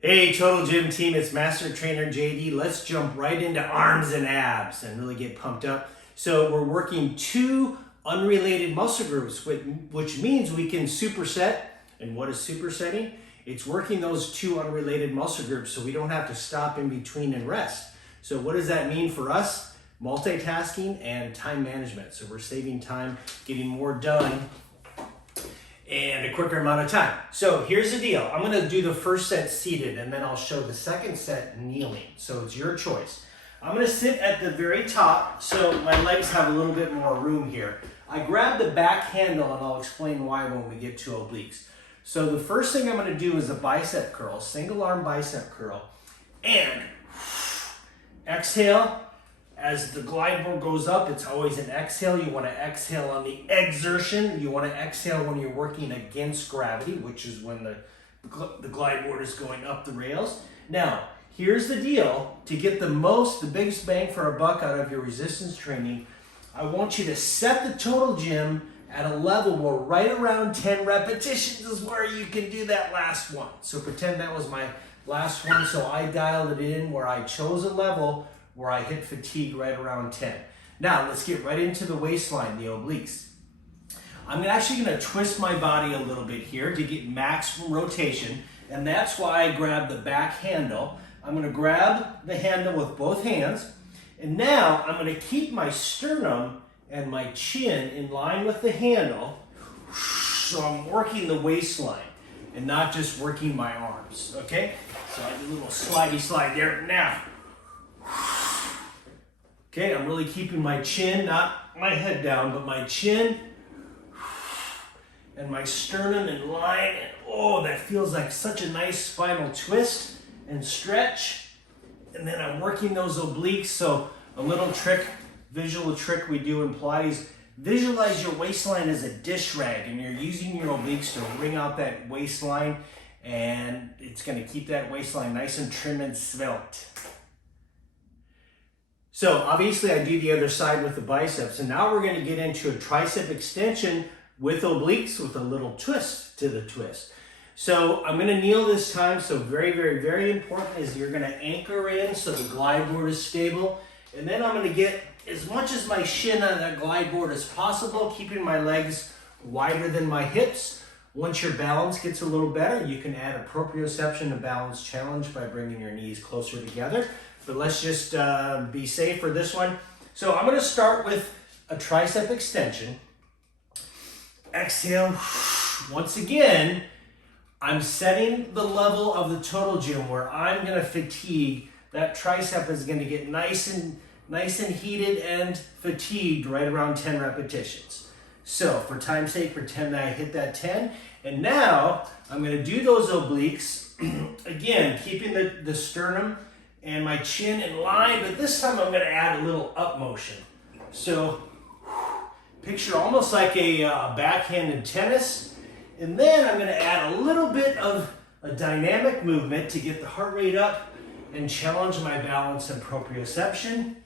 Hey Total Gym team, it's Master Trainer JD. Let's jump right into arms and abs and really get pumped up. So we're working two unrelated muscle groups, which means we can superset. And what is supersetting? It's working those two unrelated muscle groups so we don't have to stop in between and rest. So what does that mean for us? Multitasking and time management. So we're saving time, getting more done and a quicker amount of time. So here's the deal. I'm gonna do the first set seated and then I'll show the second set kneeling. So it's your choice. I'm gonna sit at the very top so my legs have a little bit more room here. I grab the back handle and I'll explain why when we get to obliques. So the first thing I'm gonna do is a bicep curl, single arm bicep curl. And exhale. As the glide board goes up, it's always an exhale. You want to exhale on the exertion. You want to exhale when you're working against gravity, which is when the glide board is going up the rails. Now, here's the deal. To get the biggest bang for a buck out of your resistance training, I want you to set the total gym at a level where right around 10 repetitions is where you can do that last one. So pretend that was my last one. So I dialed it in where I chose a level where I hit fatigue right around 10. Now, let's get right into the waistline, the obliques. I'm actually gonna twist my body a little bit here to get maximum rotation, and that's why I grab the back handle. I'm gonna grab the handle with both hands, and now I'm gonna keep my sternum and my chin in line with the handle, so I'm working the waistline and not just working my arms, okay? So I do a little slidey slide there. Now, okay, I'm really keeping my chin, not my head down, but my chin and my sternum in line. And oh, that feels like such a nice spinal twist and stretch. And then I'm working those obliques. So a little trick, visual trick we do in Pilates, visualize your waistline as a dish rag and you're using your obliques to wring out that waistline, and it's gonna keep that waistline nice and trim and svelte. So obviously I do the other side with the biceps, and now we're gonna get into a tricep extension with obliques with a little twist to the twist. So I'm gonna kneel this time, so very, very, very important is you're gonna anchor in so the glide board is stable, and then I'm gonna get as much as my shin on that glide board as possible, keeping my legs wider than my hips. Once your balance gets a little better, you can add a proprioception and balance challenge by bringing your knees closer together. But let's just be safe for this one. So I'm gonna start with a tricep extension. Exhale. Once again, I'm setting the level of the total gym where I'm gonna fatigue. That tricep is gonna get nice and heated and fatigued right around 10 repetitions. So for time's sake, pretend that I hit that 10. And now I'm gonna do those obliques. Again, keeping the sternum and my chin in line, but this time I'm gonna add a little up motion. So picture almost like a backhanded tennis, and then I'm gonna add a little bit of a dynamic movement to get the heart rate up and challenge my balance and proprioception.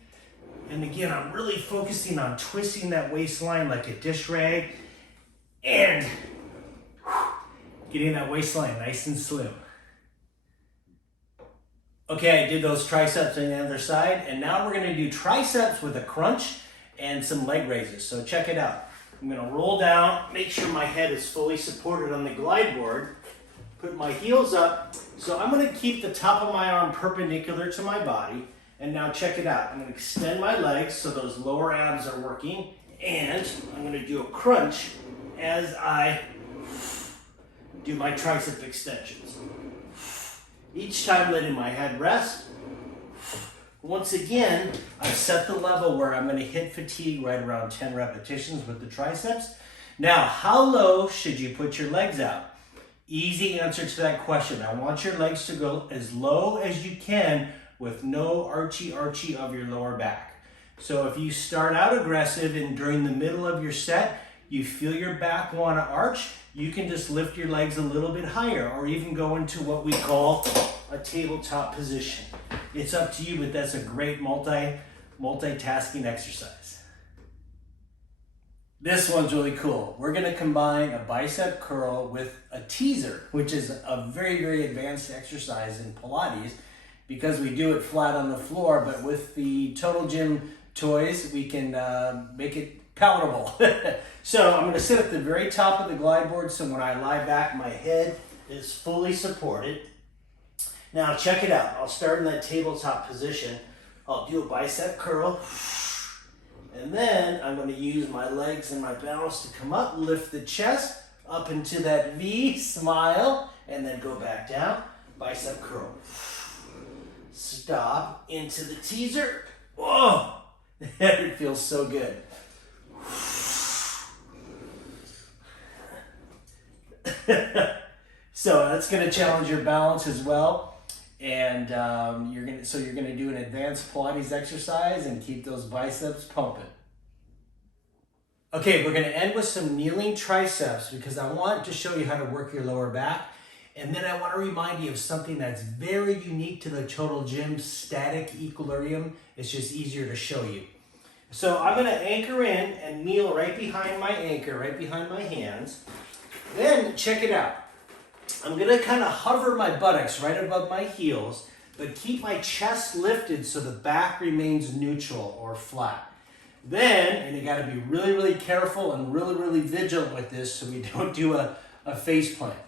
And again, I'm really focusing on twisting that waistline like a dish rag and getting that waistline nice and slim. Okay, I did those triceps on the other side, and now we're gonna do triceps with a crunch and some leg raises. So check it out. I'm gonna roll down, make sure my head is fully supported on the glide board, put my heels up. So I'm gonna keep the top of my arm perpendicular to my body, and now check it out. I'm gonna extend my legs so those lower abs are working, and I'm gonna do a crunch as I do my tricep extensions. Each time letting my head rest. Once again, I've set the level where I'm gonna hit fatigue right around 10 repetitions with the triceps. Now, how low should you put your legs out? Easy answer to that question. I want your legs to go as low as you can with no archy of your lower back. So if you start out aggressive and during the middle of your set, you feel your back wanna arch, you can just lift your legs a little bit higher or even go into what we call a tabletop position. It's up to you, but that's a great multitasking exercise. This one's really cool. We're gonna combine a bicep curl with a teaser, which is a very, very advanced exercise in Pilates because we do it flat on the floor, but with the Total Gym toys, we can make it palatable. So I'm gonna sit at the very top of the glide board so when I lie back, my head is fully supported. Now check it out. I'll start in that tabletop position. I'll do a bicep curl. And then I'm going to use my legs and my balance to come up, lift the chest up into that V, smile, and then go back down, bicep curl. Stop into the teaser. Whoa, it feels so good. So that's going to challenge your balance as well. And you're gonna do an advanced Pilates exercise and keep those biceps pumping. Okay, we're gonna end with some kneeling triceps because I want to show you how to work your lower back. And then I want to remind you of something that's very unique to the Total Gym static equilibrium. It's just easier to show you. So I'm gonna anchor in and kneel right behind my anchor, right behind my hands. Then check it out. I'm gonna kind of hover my buttocks right above my heels, but keep my chest lifted so the back remains neutral or flat. Then, and you gotta be really, really careful and really, really vigilant with this so we don't do a face plant.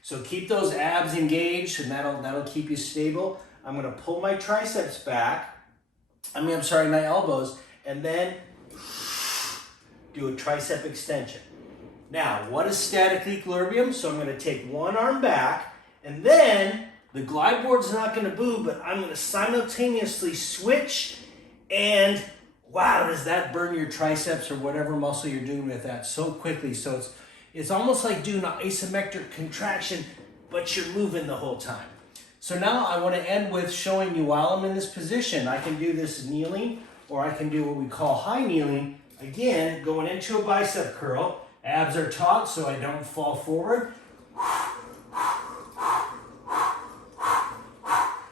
So keep those abs engaged and that'll keep you stable. I'm gonna pull my triceps back, my elbows, and then do a tricep extension. Now, what is static equilibrium? So I'm going to take one arm back, and then the glide board's not going to move, but I'm going to simultaneously switch, and wow, does that burn your triceps or whatever muscle you're doing with that so quickly. So it's almost like doing an isometric contraction, but you're moving the whole time. So now I want to end with showing you while I'm in this position, I can do this kneeling, or I can do what we call high kneeling. Again, going into a bicep curl. Abs are taut so I don't fall forward.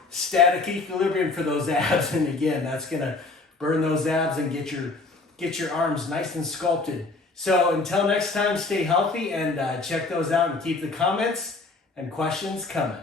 Static equilibrium for those abs, and again, that's gonna burn those abs and get your arms nice and sculpted. So until next time, stay healthy and check those out and keep the comments and questions coming.